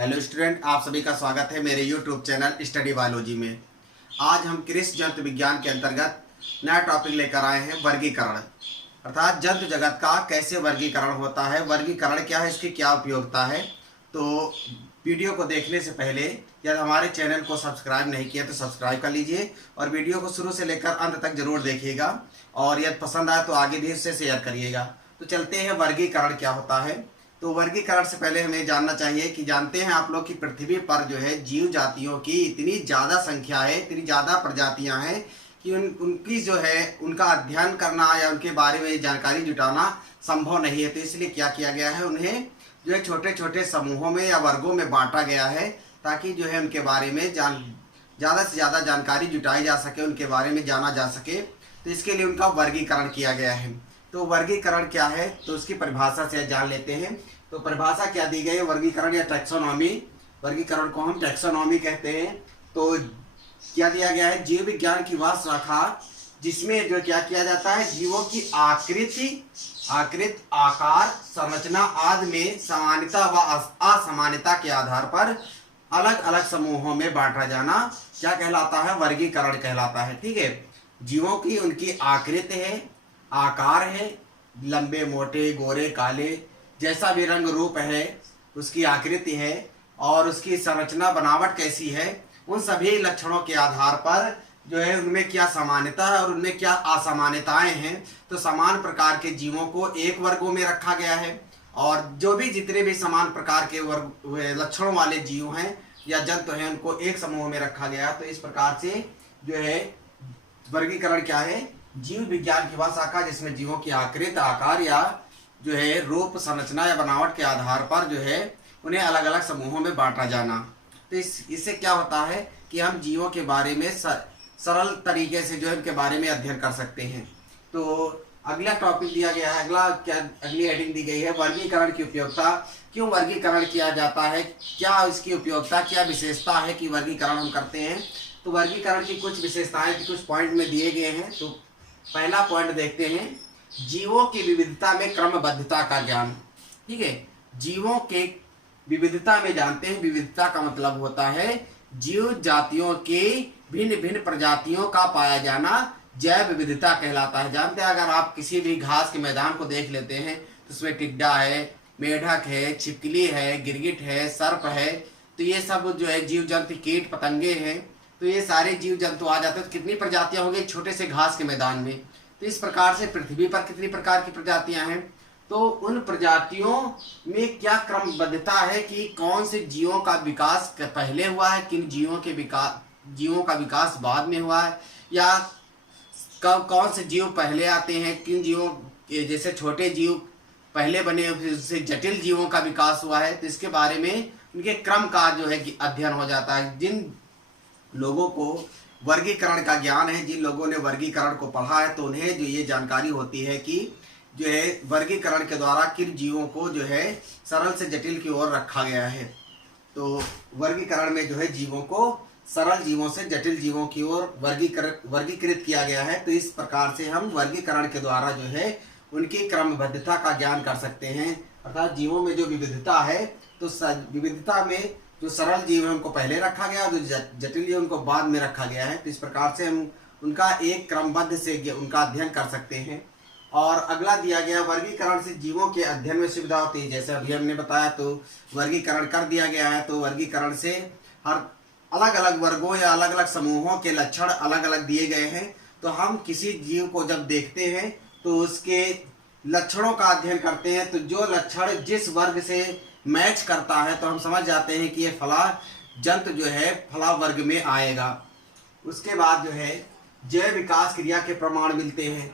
Hello student, आप सभी का स्वागत है मेरे यूट्यूब चैनल स्टडी बायोलॉजी में। आज हम कृषि जंतु विज्ञान के अंतर्गत नया टॉपिक लेकर आए हैं, वर्गीकरण। अर्थात जंतु जगत का कैसे वर्गीकरण होता है, वर्गीकरण क्या है, इसकी क्या उपयोगिता है। तो वीडियो को देखने से पहले यदि हमारे चैनल को सब्सक्राइब नहीं किया तो सब्सक्राइब कर लीजिए और वीडियो को शुरू से लेकर अंत तक जरूर देखिएगा और यदि पसंद आए तो आगे भी इससे शेयर करिएगा। तो चलते हैं, वर्गीकरण क्या होता है। तो वर्गीकरण से पहले हमें जानना चाहिए कि जानते हैं आप लोग कि पृथ्वी पर जो है जीव जातियों की इतनी ज़्यादा संख्या है, इतनी ज़्यादा प्रजातियां हैं कि उनकी जो है उनका अध्ययन करना या उनके बारे में जानकारी जुटाना संभव नहीं है। तो इसलिए क्या किया गया है, उन्हें जो है छोटे छोटे समूहों में या वर्गों में बांटा गया है ताकि जो है उनके बारे में ज़्यादा से ज़्यादा जानकारी जुटाई जा सके, उनके बारे में जाना जा सके। तो इसके लिए उनका वर्गीकरण किया गया है। तो वर्गीकरण क्या है, तो उसकी परिभाषा से जान लेते हैं। तो परिभाषा क्या दी गई है, वर्गीकरण या टैक्सोनॉमी। वर्गीकरण को हम टैक्सोनॉमी कहते हैं। तो क्या दिया गया है, जीव विज्ञान की वह शाखा जिसमें जो क्या किया जाता है, जीवों की आकृति, आकार, संरचना आदि में समानता व असमानता के आधार पर अलग अलग समूहों में बांटा जाना क्या कहलाता है, वर्गीकरण कहलाता है। ठीक है, जीवों की उनकी आकृति है, आकार है, लंबे मोटे गोरे काले जैसा भी रंग रूप है, उसकी आकृति है और उसकी संरचना बनावट कैसी है, उन सभी लक्षणों के आधार पर जो है उनमें क्या समानता है और उनमें क्या असमानताएं हैं। तो समान प्रकार के जीवों को एक वर्गों में रखा गया है और जो भी जितने भी समान प्रकार के वर्ग लक्षणों वाले जीव हैं या जंतु हैं उनको एक समूह में रखा गया। तो इस प्रकार से जो है वर्गीकरण क्या है, जीव विज्ञान की वह शाखा जिसमें जीवों की आकृति, आकार या जो है रूप, संरचना या बनावट के आधार पर जो है उन्हें अलग अलग समूहों में बांटा जाना। तो इससे क्या होता है कि हम जीवों के बारे में सरल तरीके से जो है उनके बारे में अध्ययन कर सकते हैं। तो अगला टॉपिक दिया गया है, अगली हेडिंग दी गई है, वर्गीकरण की उपयोगिता। क्यों वर्गीकरण किया जाता है, क्या इसकी उपयोगिता, क्या विशेषता है कि वर्गीकरण हम करते हैं। तो वर्गीकरण की कुछ विशेषताएं कुछ पॉइंट में दिए गए हैं। तो पहला पॉइंट देखते हैं, जीवों की विविधता में क्रमबद्धता का ज्ञान। ठीक है, जीवों के विविधता में जानते हैं, विविधता का मतलब होता है जीव जातियों के भिन्न भिन्न प्रजातियों का पाया जाना जैव विविधता कहलाता है। जानते हैं, अगर आप किसी भी घास के मैदान को देख लेते हैं तो उसमें टिड्डा है, मेढक है, छिपकली है, गिरगिट है, सर्प है, तो ये सब जो है जीव जंतु, कीट पतंगे हैं। तो ये सारे जीव जंतु आ जाते हैं। तो कितनी प्रजातियां हो गई छोटे से घास के मैदान में। तो इस प्रकार से पृथ्वी पर कितनी प्रकार की प्रजातियां हैं, तो उन प्रजातियों में क्या क्रमबद्धता है कि कौन से जीवों का विकास पहले हुआ है, किन जीवों का विकास बाद में हुआ है, या कौन से जीव पहले आते हैं, किन जीवों जैसे छोटे जीव पहले बने उससे जटिल जीवों का विकास हुआ है। तो इसके बारे में उनके क्रम का जो है अध्ययन हो जाता है। जिन लोगों को वर्गीकरण का ज्ञान है, जिन लोगों ने वर्गीकरण को पढ़ा है, तो उन्हें जो ये जानकारी होती है कि जो है वर्गीकरण के द्वारा किन जीवों को जो है सरल से जटिल की ओर रखा गया है। तो वर्गीकरण में जो है जीवों को सरल जीवों से जटिल जीवों की ओर वर्गीकृत किया गया है। तो इस प्रकार से हम वर्गीकरण के द्वारा जो है उनकी क्रमबद्धता का ज्ञान कर सकते हैं। अर्थात जीवों में जो विविधता है, तो विविधता में जो सरल जीव है उनको पहले रखा गया और जो जटिल जीव उनको बाद में रखा गया है। तो इस प्रकार से हम उनका एक क्रमबद्ध से उनका अध्ययन कर सकते हैं। और अगला दिया गया, वर्गीकरण से जीवों के अध्ययन में सुविधा होती है। जैसे अभी हमने बताया, तो वर्गीकरण कर दिया गया है। तो वर्गीकरण से हर अलग अलग वर्गों या अलग अलग समूहों के लक्षण अलग अलग दिए गए हैं। तो हम किसी जीव को जब देखते हैं तो उसके लक्षणों का अध्ययन करते हैं। तो जो लक्षण जिस वर्ग से मैच करता है तो हम समझ जाते हैं कि ये फला जंतु जो है फला वर्ग में आएगा। उसके बाद जो है जैव विकास क्रिया के प्रमाण मिलते हैं।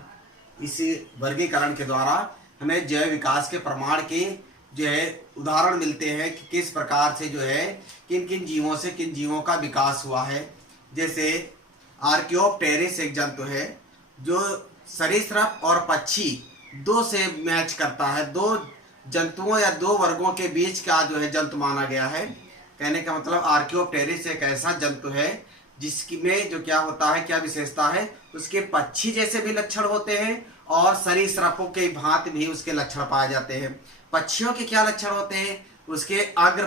इसी वर्गीकरण के द्वारा हमें जैव विकास के प्रमाण के जो है उदाहरण मिलते हैं कि किस प्रकार से जो है किन किन जीवों से किन जीवों का विकास हुआ है। जैसे आर्कियोप्टेरिस एक जंतु है जो सरीसृप और पक्षी दो से मैच करता है। दो जंतुओं या दो वर्गों के बीच का जो है जंतु माना गया है। कहने का मतलब आर्कियोप्टेरिस एक ऐसा जंतु है जिसमें जो क्या होता है, क्या विशेषता है, उसके पक्षी जैसे भी लक्षण होते हैं और सरीसृपों के भांति भी उसके लक्षण पाए जाते हैं। पक्षियों के क्या लक्षण होते हैं, उसके अग्र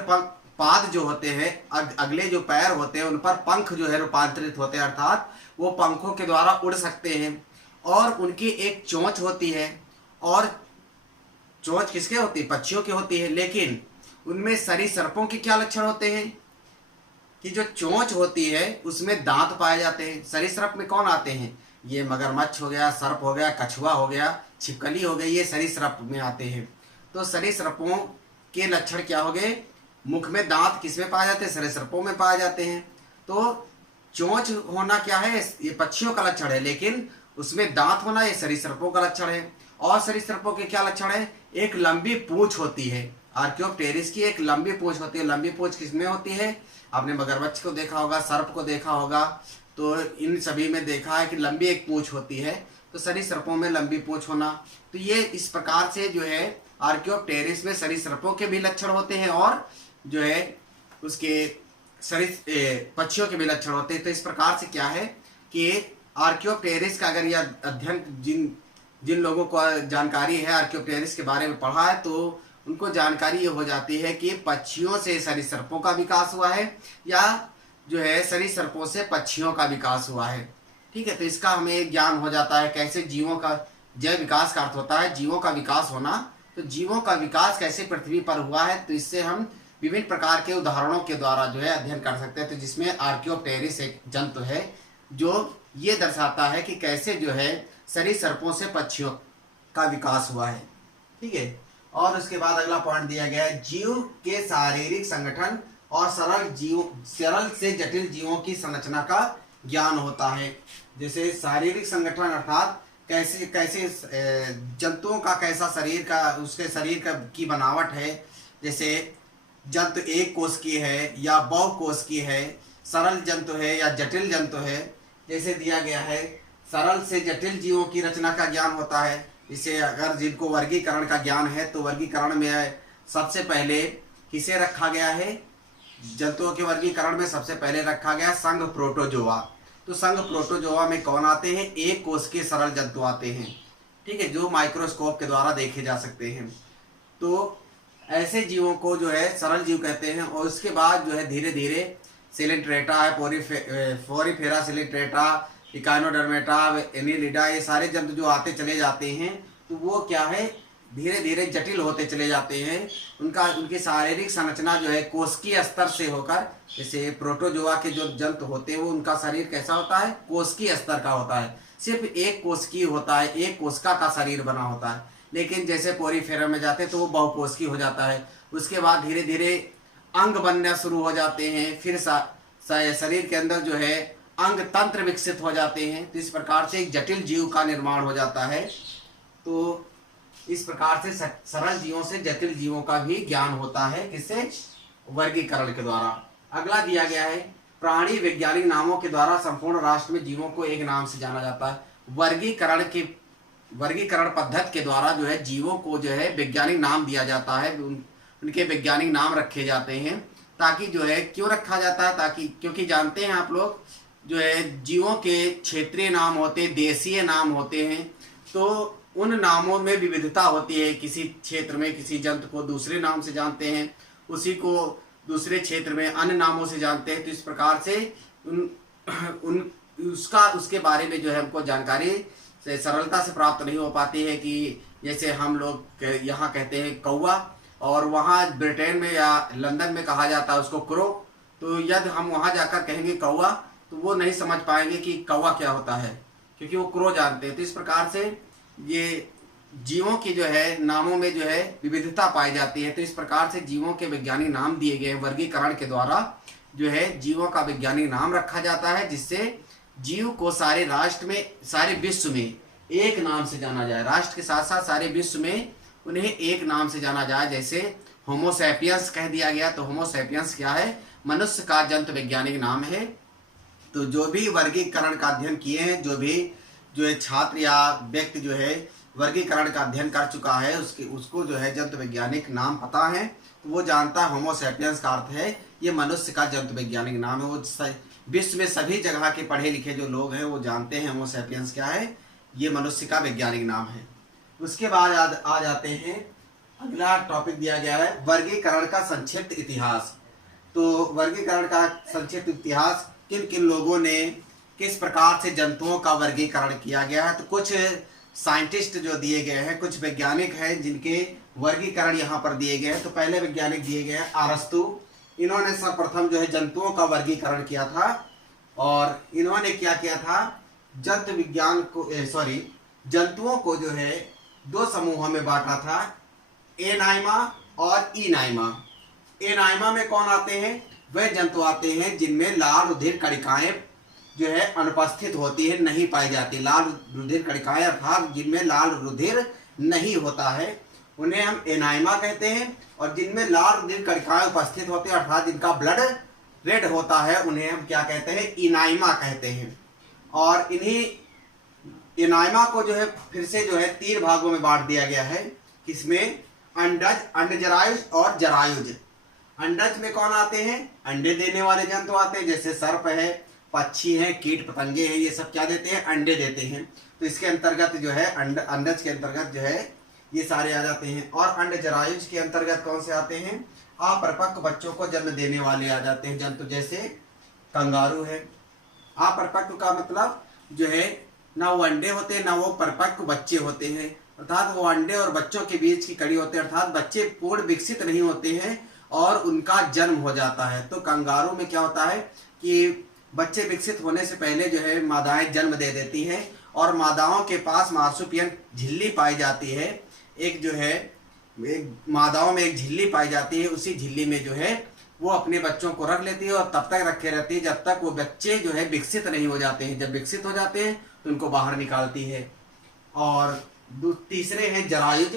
पाद जो होते हैं, अगले जो पैर होते हैं उन पर पंख जो है रूपांतरित होते हैं, अर्थात वो पंखों के द्वारा उड़ सकते हैं। और उनकी एक चोंच होती है, और चोंच किसके होती है? पक्षियों की होती है। लेकिन उनमें सरीसृपों के क्या लक्षण होते हैं कि जो चोंच होती है उसमें दांत पाए जाते हैं। सरीसृप में कौन आते हैं? ये मगरमच्छ हो गया, सर्प हो गया, कछुआ हो गया, छिपकली हो गई, ये सरीसृप में आते हैं। तो सरीसृपों के लक्षण क्या हो गए? मुख में दांत किसमें पाए जाते हैं? सरीसृपों में पाए जाते हैं। तो चोंच होना क्या है? ये पक्षियों का लक्षण है, लेकिन उसमें दांत होना ये सरीसृपों का लक्षण है। और सरीसृपों के क्या लक्षण है? एक लंबी पूंछ होती है। आर्कियोप्टेरिस की एक लंबी पूंछ होती है। लंबी पूंछ किसमें होती है? आपने मगरमच्छ को देखा होगा, सर्प को देखा होगा, तो इन सभी में देखा है कि लंबी एक पूंछ होती है। तो सरीसृपों में लंबी पूंछ होना, तो ये इस प्रकार से जो है आर्कियोप्टेरिस में सरीसृपों के भी लक्षण होते हैं और जो है उसके पक्षियों के भी लक्षण होते हैं। तो इस प्रकार से क्या है कि आर्कियोप्टेरिस का अगर यह अध्ययन जिन लोगों को जानकारी है आर्कियोप्टेरिस के बारे में पढ़ा है, तो उनको जानकारी ये हो जाती है कि पक्षियों से सरीसृपों का विकास हुआ है या जो है सरीसृपों से पक्षियों का विकास हुआ है। ठीक है, तो इसका हमें ज्ञान हो जाता है कैसे जीवों का जय विकास का अर्थ होता है जीवों का विकास होना। तो जीवों का विकास कैसे पृथ्वी पर हुआ है, तो इससे हम विभिन्न प्रकार के उदाहरणों के द्वारा जो है अध्ययन कर सकते हैं। तो जिसमें आर्कियोप्टेरिस एक जंतु है जो ये दर्शाता है कि कैसे जो है सरीसृपों से पक्षियों का विकास हुआ है। ठीक है, और उसके बाद अगला पॉइंट दिया गया है जीव के शारीरिक संगठन और सरल से जटिल जीवों की संरचना का ज्ञान होता है। जैसे शारीरिक संगठन अर्थात कैसे कैसे जंतुओं का कैसा शरीर का उसके शरीर का की बनावट है। जैसे जंतु एक कोष की है या बहु कोष की है, सरल जंतु है या जटिल जंतु है। जैसे दिया गया है सरल से जटिल जीवों की रचना का ज्ञान होता है। इसे अगर जिनको वर्गीकरण का ज्ञान है तो वर्गीकरण में सबसे पहले किसे रखा गया है? जंतुओं के वर्गीकरण में सबसे पहले रखा गया संघ प्रोटोजोआ। तो संघ प्रोटोजोआ में कौन आते हैं? एक कोष के सरल जंतु आते हैं। ठीक है, जो माइक्रोस्कोप के द्वारा देखे जा सकते हैं। तो ऐसे जीवों को जो है सरल जीव कहते हैं। और उसके बाद जो है धीरे धीरे सिलिंट्रेटा है, पोरीफेरा सिलिंट्रेटा, इकाइनोडर्मेटा, एनिलिडा, ये सारे जंतु जो आते चले जाते हैं तो वो क्या है धीरे धीरे जटिल होते चले जाते हैं। उनकी शारीरिक संरचना जो है कोशिकीय स्तर से होकर, जैसे प्रोटोजोआ के जो जंतु होते हैं वो उनका शरीर कैसा होता है? कोशिकीय स्तर का होता है। सिर्फ एक कोशिकीय होता है, एक कोशिका का शरीर बना होता है। लेकिन जैसे पोरीफेरा में जाते हैं तो वो बहुकोशिकीय हो जाता है। उसके बाद धीरे धीरे अंग बनना शुरू हो जाते हैं। फिर शरीर के अंदर जो है अंग तंत्र विकसित हो जाते हैं। तो इस प्रकार से एक जटिल जीव का निर्माण हो जाता है। तो इस प्रकार से सरल जीवों से जटिल जीवों का भी ज्ञान होता है, किससे? वर्गीकरण के द्वारा। अगला दिया गया है प्राणी वैज्ञानिक नामों के द्वारा संपूर्ण राष्ट्र में जीवों को एक नाम से जाना जाता है। वर्गीकरण पद्धति के द्वारा जो है जीवों को जो है वैज्ञानिक नाम दिया जाता है, उनके वैज्ञानिक नाम रखे जाते हैं। ताकि जो है क्यों रखा जाता है? ताकि क्योंकि जानते हैं आप लोग जो है जीवों के क्षेत्रीय नाम होते हैं, देशीय नाम होते हैं। तो उन नामों में विविधता होती है। किसी क्षेत्र में किसी जंतु को दूसरे नाम से जानते हैं, उसी को दूसरे क्षेत्र में अन्य नामों से जानते हैं। तो इस प्रकार से उसके बारे में जो है हमको जानकारी से सरलता से प्राप्त नहीं हो पाती है। कि जैसे हम लोग यहाँ कहते हैं कौवा और वहाँ ब्रिटेन में या लंदन में कहा जाता है उसको क्रो। तो यदि हम वहाँ जाकर कहेंगे कौवा तो वो नहीं समझ पाएंगे कि कौवा क्या होता है, क्योंकि वो क्रो जानते हैं। तो इस प्रकार से ये जीवों की जो है नामों में जो है विविधता पाई जाती है। तो इस प्रकार से जीवों के वैज्ञानिक नाम दिए गए वर्गीकरण के द्वारा जो है जीवों का वैज्ञानिक नाम रखा जाता है, जिससे जीव को सारे राष्ट्र में, सारे विश्व में एक नाम से जाना जाए। राष्ट्र के साथ साथ सारे विश्व में उन्हें एक नाम से जाना जाए। जैसे होमोसैपियंस कह दिया गया, तो होमोसैपियंस क्या है? मनुष्य का जंतु वैज्ञानिक नाम है। तो जो भी वर्गीकरण का अध्ययन किए हैं, जो है छात्र या व्यक्ति जो है वर्गीकरण का अध्ययन कर चुका है, उसको जो है जंतु वैज्ञानिक नाम पता है, तो वो जानता है होमोसैपियंस का अर्थ है ये मनुष्य का जंतु वैज्ञानिक नाम है। वो विश्व में सभी जगह के पढ़े लिखे जो लोग हैं वो जानते हैं होमोसैपियंस क्या है, ये मनुष्य का वैज्ञानिक नाम है। उसके बाद आ जाते हैं, अगला टॉपिक दिया गया है वर्गीकरण का संक्षिप्त इतिहास। तो वर्गीकरण का संक्षिप्त इतिहास, किन किन लोगों ने किस प्रकार से जंतुओं का वर्गीकरण किया गया है। तो कुछ साइंटिस्ट जो दिए गए हैं, कुछ वैज्ञानिक हैं जिनके वर्गीकरण यहाँ पर दिए गए हैं। तो पहले वैज्ञानिक दिए गए हैं अरस्तु। इन्होंने सर्वप्रथम जो है जंतुओं का वर्गीकरण किया था। और इन्होंने क्या किया था, जंतु विज्ञान को जंतुओं को जो है दो समूहों में बांटा था, एनाइमा और इनाइमा। एनाइमा में कौन आते हैं, वह जंतु आते हैं जिनमें लाल रुधिर कणिकाएं जो है अनुपस्थित होती है, नहीं पाई जाती। लाल रुधिर कणिकाएं अर्थात जिनमें लाल रुधिर नहीं होता है उन्हें हम एनाइमा कहते हैं। और जिनमें लाल रुधिर कणिकाएं उपस्थित होती है अर्थात जिनका ब्लड रेड होता है उन्हें हम क्या कहते हैं, इनाइमा कहते हैं। और इन्हीं एनाइमा को जो है फिर से जो है 3 भागों में बांट दिया गया है। किसमें, अंडज, अंडजरायुज और जरायुज। अंडज में कौन आते हैं, अंडे देने वाले जंतु आते हैं, जैसे सर्प है, पक्षी है, कीट पतंगे हैं, ये सब क्या देते हैं, अंडे देते हैं। तो इसके अंतर्गत जो है अंडज के अंतर्गत जो है ये सारे आ जाते हैं। और अंडजरायुज के अंतर्गत कौन से आते हैं, अपरिपक्व बच्चों को जन्म देने वाले आ जाते हैं जंतु, जैसे कंगारू है। अपरिपक्व का मतलब जो है ना वो अंडे होते हैं ना वो परिपक्व बच्चे होते हैं, अर्थात वो अंडे और बच्चों के बीच की कड़ी होते हैं, अर्थात बच्चे पूर्ण विकसित नहीं होते हैं और उनका जन्म हो जाता है। तो कंगारू में क्या होता है कि बच्चे विकसित होने से पहले जो है मादाएं जन्म दे देती हैं और मादाओं के पास मार्सुपियन झिल्ली पाई जाती है। एक जो है एक मादाओं में एक झिल्ली पाई जाती है, उसी झिल्ली में जो है वो अपने बच्चों को रख लेती है और तब तक रखे रहती है जब तक वो बच्चे जो है विकसित नहीं हो जाते हैं। जब विकसित हो जाते हैं तो उनको बाहर निकालती है। और तीसरे हैं जरायुज।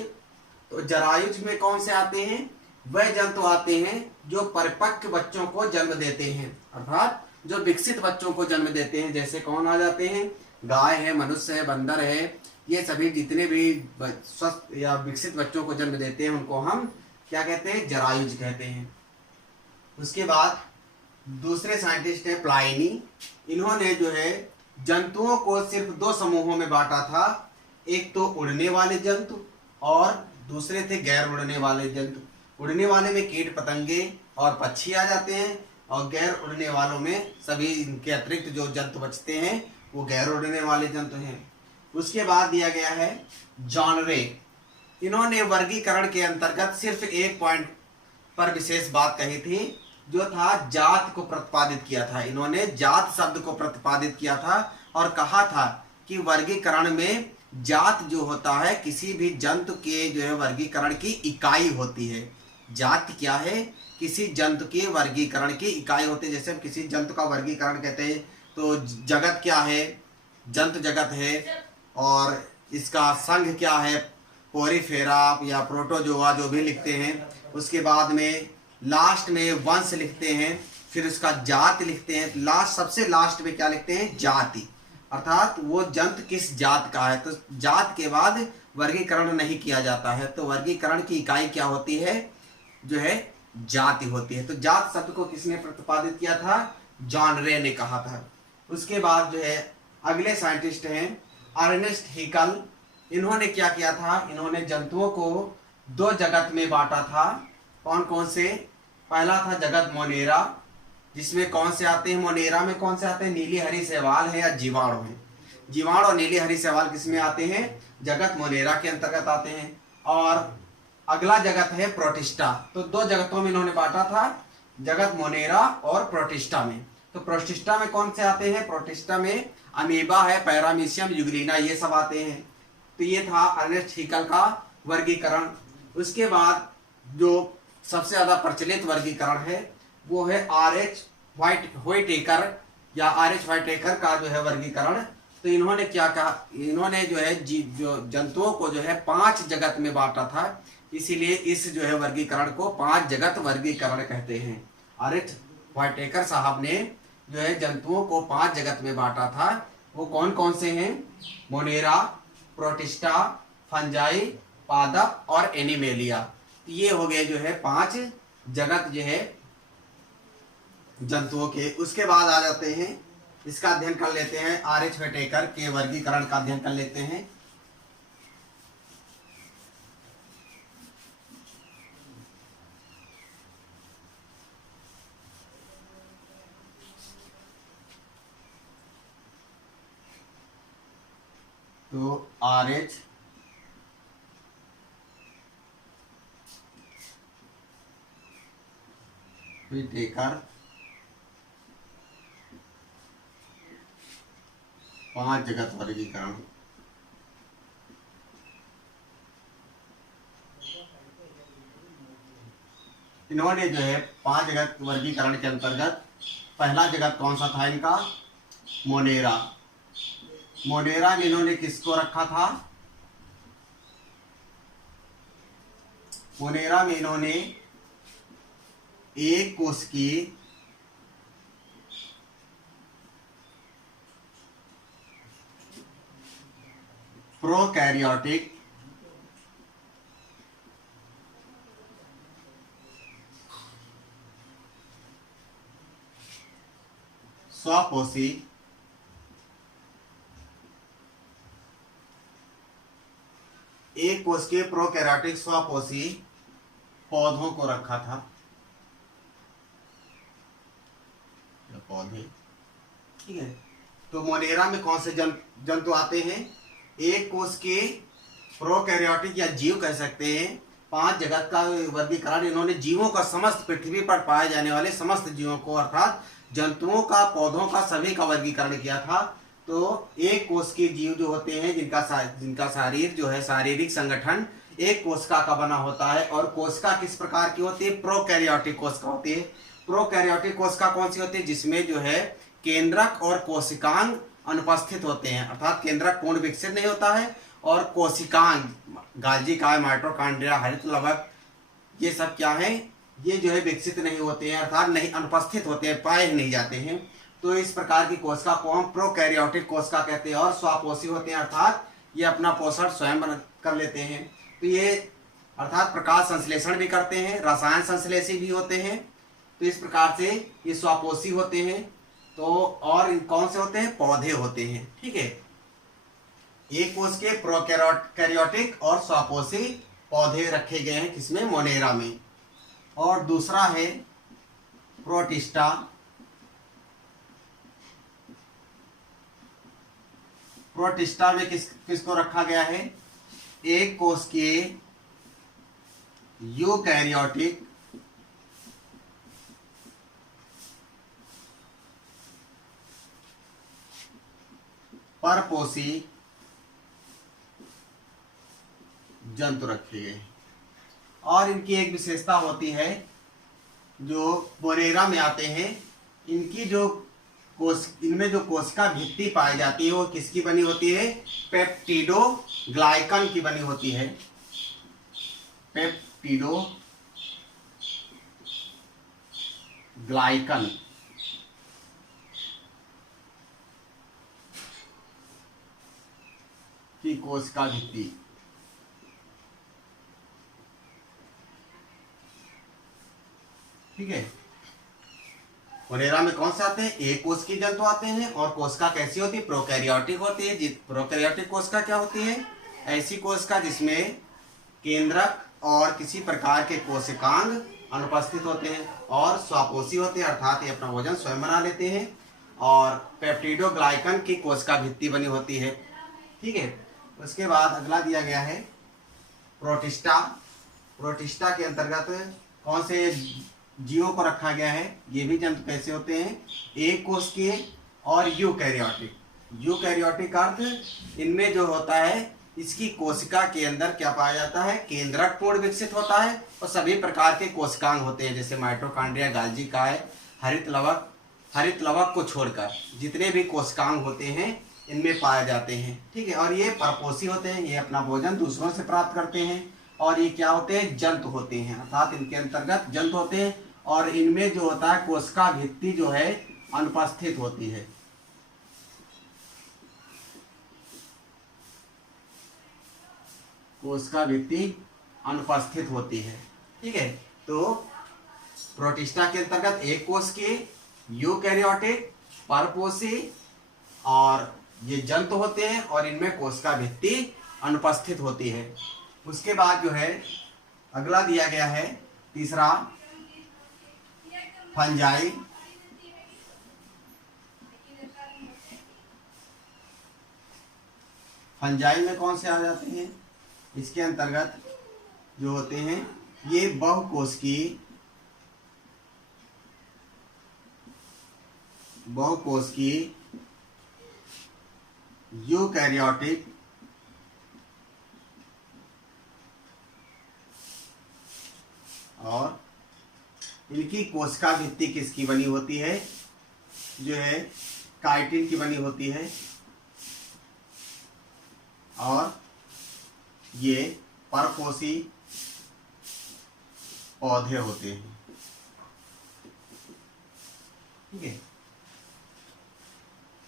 तो जरायुज में कौन से आते हैं, वह जंतु आते हैं जो परिपक्व बच्चों को जन्म देते हैं, अर्थात जो विकसित बच्चों को जन्म देते हैं। जैसे कौन आ जाते हैं, गाय है, मनुष्य है, बंदर है, ये सभी जितने भी स्वस्थ या विकसित बच्चों को जन्म देते हैं उनको हम क्या कहते हैं, जरायुज कहते हैं। उसके बाद दूसरे साइंटिस्ट है प्लाइनी। इन्होंने जो है जंतुओं को सिर्फ 2 समूहों में बांटा था, एक तो उड़ने वाले जंतु और दूसरे थे गैर उड़ने वाले जंतु। उड़ने वाले में कीट पतंगे और पक्षी आ जाते हैं और गैर उड़ने वालों में सभी इनके अतिरिक्त जो जंतु बचते हैं वो गैर उड़ने वाले जंतु हैं। उसके बाद दिया गया है जॉनरे। इन्होंने वर्गीकरण के अंतर्गत सिर्फ एक पॉइंट पर विशेष बात कही थी, जो था जात को प्रतिपादित किया था। इन्होंने जात शब्द को प्रतिपादित किया था और कहा था कि वर्गीकरण में जात जो होता है किसी भी जंतु के जो है वर्गीकरण की इकाई होती है। जाति क्या है, किसी जंतु के वर्गीकरण की इकाई होती है। जैसे हम किसी जंतु का वर्गीकरण कहते हैं तो जगत क्या है, जंतु जगत है, और इसका संघ क्या है, पोरीफेरा या प्रोटोजोआ जो भी लिखते हैं। उसके बाद में लास्ट में वंश लिखते हैं, फिर उसका जात लिखते हैं, लास्ट सबसे लास्ट में क्या लिखते हैं, जाति, अर्थात वो जंतु किस जात का है। तो जात के बाद वर्गीकरण नहीं किया जाता है। तो वर्गीकरण की इकाई क्या होती है, जो है जाति होती है। तो जात शब्द को किसने प्रतिपादित किया था, जॉन रे ने कहा था। उसके बाद जो है अगले साइंटिस्ट हैं अर्नेस्ट हैकेल। इन्होंने क्या किया था, इन्होंने जंतुओं को 2 जगत में बांटा था। कौन कौन से, पहला था जगत मोनेरा, जिसमें कौन से आते हैं, मोनेरा में कौन से आते हैं, नीली हरी शैवाल है या जीवाणु है। जीवाणु और नीली हरी शैवाल किसमें आते हैं, जगत मोनेरा के अंतर्गत आते हैं। और अगला जगत है प्रोटिस्टा। तो 2 जगतों में इन्होंने बांटा था, जगत मोनेरा और प्रोटिस्टा में। तो प्रोटिस्टा में कौन से आते हैं, प्रोटिस्टा में अमीबा है, पैरामीशियम, यूग्लिना, ये सब आते हैं। तो ये था अर्नेस्ट हैकेल का वर्गीकरण। उसके बाद जो सबसे ज्यादा प्रचलित वर्गीकरण है वो है आर.एच. व्हाइटेकर या आर.एच. व्हाइटेकर का जो है वर्गीकरण। तो इन्होंने क्या कहा, इन्होंने जो है जो जंतुओं को जो है 5 जगत में बांटा था, इसीलिए इस जो है वर्गीकरण को 5 जगत वर्गीकरण कहते हैं। आर.एच. व्हाइटेकर साहब ने जो है जंतुओं को 5 जगत में बांटा था। वो कौन कौन से हैं, मोनेरा, प्रोटिस्टा, फंजाई, पादप और एनिमेलिया। ये हो गए जो है 5 जगत जो है जंतुओं के। उसके बाद आ जाते हैं, इसका अध्ययन कर लेते हैं, आर.एच. व्हाइटेकर के वर्गीकरण का अध्ययन कर लेते हैं। तो RH टेकर 5 जगत वर्गीकरण। इन्होंने जो है 5 जगत वर्गीकरण के अंतर्गत पहला जगत कौन सा था इनका? मोनेरा। मोनेरा में इन्होंने किसको रखा था? मोनेरा में इन्होंने एक कोश की प्रोकैरियोटिक स्वपोषी एक कोश के प्रोकैरियोटिक स्वपोषी पौधों को रखा था। पौधे, ठीक है। तो मोनेरा में कौन से जंतु आते हैं? एक कोश के प्रोकैरियोटिक या जीव कह सकते हैं। 5 जगत का वर्गीकरण इन्होंने जीवों का, समस्त पृथ्वी पर पाए जाने वाले समस्त जीवों को, अर्थात जंतुओं का, पौधों का, सभी का वर्गीकरण किया था। तो एक कोश के जीव जो होते हैं, जिनका शरीर जो है, शारीरिक संगठन एक कोशिका का बना होता है। और कोशिका किस प्रकार की होती है? प्रोकैरियोटिक कोशिका होती है। प्रोकैरियोटिक कोशिका कौन सी होती है? जिसमें जो है केंद्रक और कोशिकांग अनुपस्थित होते हैं, अर्थात केंद्रक पूर्ण विकसित नहीं होता है और कोशिकांग, गाल्जी काय, माइटोकॉन्ड्रिया, हरित लवक, ये सब क्या है? ये जो है विकसित नहीं होते हैं, अर्थात नहीं, अनुपस्थित होते हैं, पाए नहीं जाते हैं। तो इस प्रकार की कोशिका को हम प्रोकैरियोटिक कोशिका कहते हैं। और स्वपोषी होते हैं, अर्थात ये अपना पोषण स्वयं कर लेते हैं। तो ये अर्थात प्रकाश संश्लेषण भी करते हैं, रसायन संश्लेषी भी होते हैं। तो इस प्रकार से ये स्वपोषी होते हैं। तो और कौन से होते हैं? पौधे होते हैं, ठीक है। एक कोश के प्रोकैरियोटिक और स्वपोषी पौधे रखे गए हैं, किसमें? मोनेरा में। और दूसरा है प्रोटिस्टा। प्रोटिस्टा में किसको रखा गया है? एक कोश के यूकैरियोटिक परपोषी जंतु रखे गए। और इनकी एक विशेषता होती है, जो मोनेरा में आते हैं, इनकी जो इनमें जो कोशिका भित्ति पाई जाती है वो किसकी बनी होती है? पेप्टिडोग्लाइकन की बनी होती है। पेप्टिडोग्लाइकन की कोशिका भित्ति, ठीक है। मोनेरा में कौन से आते हैं? एक कोश की जंतु आते हैं। और कोशिका कैसी होती है? प्रोकैरियोटिक होती है। प्रोकैरियोटिक कोशिका क्या होती है? ऐसी कोशिका जिसमें केंद्रक और किसी प्रकार के कोशिकांग अनुपस्थित होते हैं। और स्वपोषी होते हैं, अर्थात ये अपना भोजन स्वयं बना लेते हैं। और पेप्टिडोग्लाइकन की कोशिका भित्ति बनी होती है, ठीक है। उसके बाद अगला दिया गया है प्रोटिस्टा। प्रोटिस्टा के अंतर्गत कौन से जीवों को रखा गया है? ये भी जंतु कैसे होते हैं? एक कोश के और यूकैरियोटिक। यूकैरियोटिक अर्थ इनमें जो होता है, इसकी कोशिका के अंदर क्या पाया जाता है? केंद्रक पूर्ण विकसित होता है और सभी प्रकार के कोशिकांग होते हैं, जैसे माइटोकॉन्ड्रिया, गाल्जी काय, हरित लवक। हरित लवक को छोड़कर जितने भी कोशिकांग होते हैं इनमें पाए जाते हैं, ठीक है। और ये परपोषी होते हैं, ये अपना भोजन दूसरों से प्राप्त करते हैं। और ये क्या होते हैं? जंतु होते हैं, अर्थात इनके अंतर्गत जंतु होते हैं। और इनमें जो होता है कोशिका भित्ति जो है अनुपस्थित होती है। कोशिका भित्ति अनुपस्थित होती है, ठीक है। तो प्रोटिस्टा के अंतर्गत एक कोश के यूकैरियोटिक, परपोषी और ये जंतु होते हैं और इनमें कोशिका भित्ति अनुपस्थित होती है। उसके बाद जो है अगला दिया गया है तीसरा, फंजाई। फंजाई में कौन से आ जाते हैं, इसके अंतर्गत जो होते हैं ये बहुकोशिकीय यूकैरियोटिक और इनकी कोशिका भित्ति किसकी बनी होती है, जो है काइटिन की बनी होती है, और ये परपोषी पौधे होते हैं। ठीक है,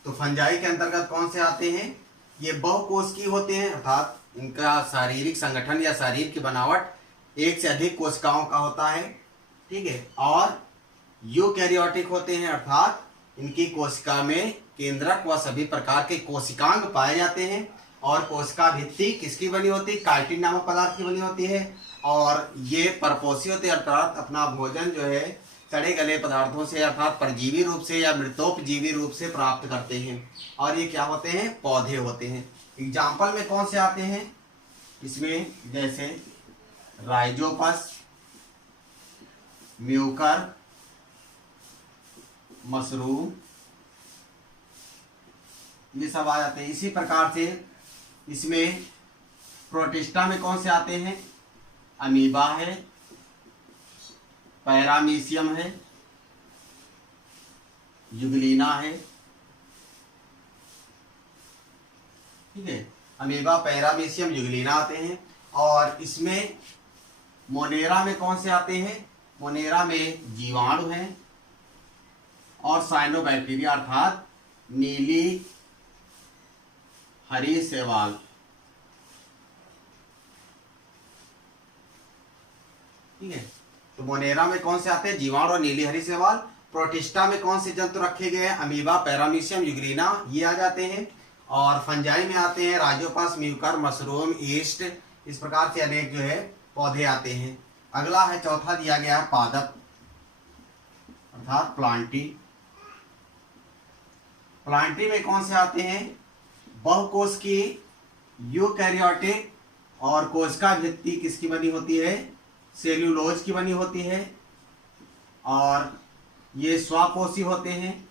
तो फंजाई के अंतर्गत कौन से आते हैं, ये बहुकोशिकीय होते हैं, अर्थात इनका शारीरिक संगठन या शरीर की बनावट एक से अधिक कोशिकाओं का होता है। ठीक है, और यूकैरियोटिक होते हैं, अर्थात इनकी कोशिका में केंद्रक व सभी प्रकार के कोशिकांग पाए जाते हैं, और कोशिका भित्ति किसकी बनी होती है, काइटिन नामक पदार्थ की बनी होती है, और ये परपोषी होते हैं, अर्थात अपना भोजन जो है सड़े गले पदार्थों से अर्थात परजीवी रूप से या मृतोपजीवी रूप से प्राप्त करते हैं, और ये क्या होते हैं, पौधे होते हैं। एग्जाम्पल में कौन से आते हैं इसमें, जैसे राइजोपस, म्यूकर, मशरूम, ये सब आ जाते हैं। इसी प्रकार से इसमें प्रोटिस्टा में कौन से आते हैं, अमीबा है, पैरामीशियम है, युगलिना है। ठीक है, अमीबा, पैरामीशियम, युगलिना आते हैं। और इसमें मोनेरा में कौन से आते हैं, मोनेरा में जीवाणु हैं और साइनोबैक्टीरिया अर्थात नीली हरी शैवाल। ठीक है, तो मोनेरा में कौन से आते हैं, जीवाणु और नीली हरी शैवाल। प्रोटिस्टा में कौन से जंतु रखे गए हैं, अमीबा, पैरामीशियम, युगलिना, ये आ जाते हैं। और फंजाई में आते हैं राइजोपस, म्यूकर, मशरूम, ईस्ट, इस प्रकार से अनेक जो है पौधे आते हैं। अगला है, चौथा दिया गया है पादप अर्थात प्लांटी। प्लांटी में कौन से आते हैं, बहुकोशिकीय यूकैरियोटिक, और कोशिका भित्ति किसकी बनी होती है, सेल्यूलोज की बनी होती है, और ये स्वपोषी होते हैं।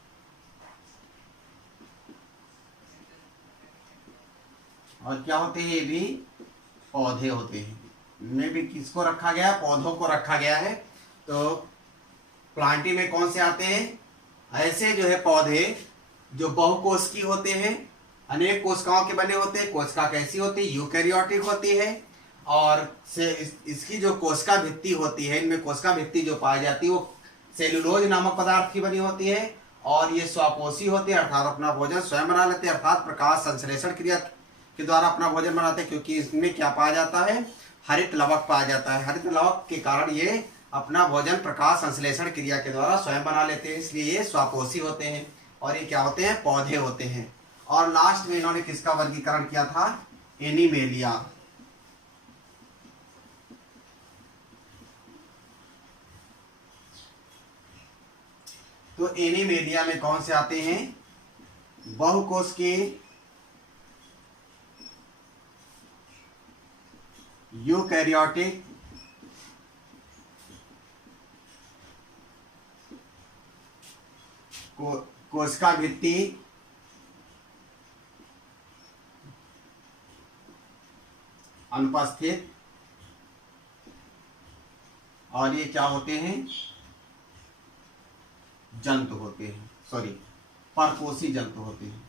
और क्या होते हैं, ये भी पौधे होते हैं। इनमें भी किसको रखा गया है, पौधों को रखा गया है। तो प्लांटी में कौन से आते हैं, ऐसे जो है पौधे जो बहुकोशिकीय होते हैं, अनेक कोशिकाओं के बने होते हैं। कोशिका कैसी होती है, यूकैरियोटिक होती है, और से इसकी जो कोशिका भित्ति होती है, इनमें कोशिका भित्ति जो पाई जाती है वो सेल्यूलोज नामक पदार्थ की बनी होती है, और ये स्वपोषी होते हैं, अर्थात अपना भोजन स्वयं बना लेते हैं, अर्थात प्रकाश संश्लेषण क्रिया के द्वारा अपना भोजन बनाते हैं। क्योंकि इसमें क्या पाया जाता है, हरित लवक पाया जाता है। हरित लवक के कारण ये अपना भोजन प्रकाश संश्लेषण क्रिया के द्वारा स्वयं बना लेते हैं, इसलिए ये स्वपोषी होते हैं। और ये क्या होते हैं, पौधे होते हैं। और लास्ट में इन्होंने किसका वर्गीकरण किया था, एनीमेलिया। तो एनीमेलिया में कौन से आते हैं, बहुकोशिकीय यूकैरियोटिक, कोशिका भित्ति अनुपस्थित, और ये क्या होते हैं, जंतु होते हैं, सॉरी परपोषी जंतु होते हैं।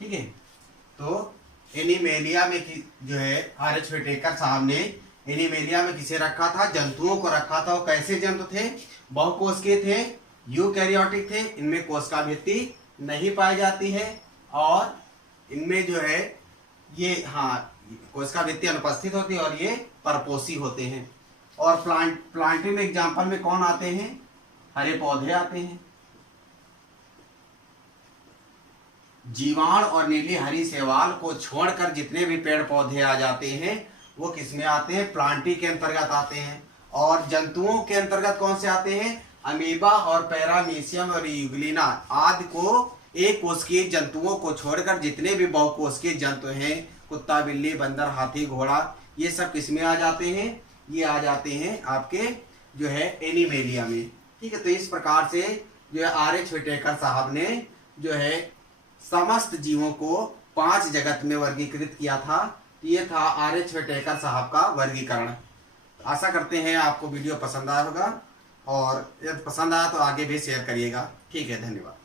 ठीक है, तो एनीमेलिया में जो है आर.एच. व्हिटेकर साहब ने एनीमेलिया में किसे रखा था, जंतुओं को रखा था। वो कैसे जंतु थे, बहुकोशिकीय थे, यूकैरियोटिक थे, इनमें कोशिका भित्ति नहीं पाई जाती है, और इनमें जो है ये कोशिका भित्ति अनुपस्थित होती है, और ये परपोषी होते हैं। और प्लांटी में एग्जाम्पल में कौन आते हैं, हरे पौधे आते हैं। जीवाणु और नीली हरी शैवाल को छोड़कर जितने भी पेड़ पौधे आ जाते हैं वो किसमें आते हैं, प्लांटी के अंतर्गत आते हैं। और जंतुओं के अंतर्गत कौन से आते हैं, अमीबा और पैरामीशियम और यूग्लिना आदि को एक कोशिकीय जंतुओं को छोड़कर जितने भी बहुकोशिकीय जंतु हैं, कुत्ता, बिल्ली, बंदर, हाथी, घोड़ा, ये सब किसमें आ जाते हैं? ये आ जाते हैं आपके जो है एनिमेलिया में। ठीक है, तो इस प्रकार से जो है R.H. व्हिटेकर साहब ने जो है समस्त जीवों को 5 जगत में वर्गीकृत किया था। ये था R.H. व्हिटेकर साहब का वर्गीकरण। आशा करते हैं आपको वीडियो पसंद आया होगा, और यदि पसंद आया तो आगे भी शेयर करिएगा। ठीक है, धन्यवाद।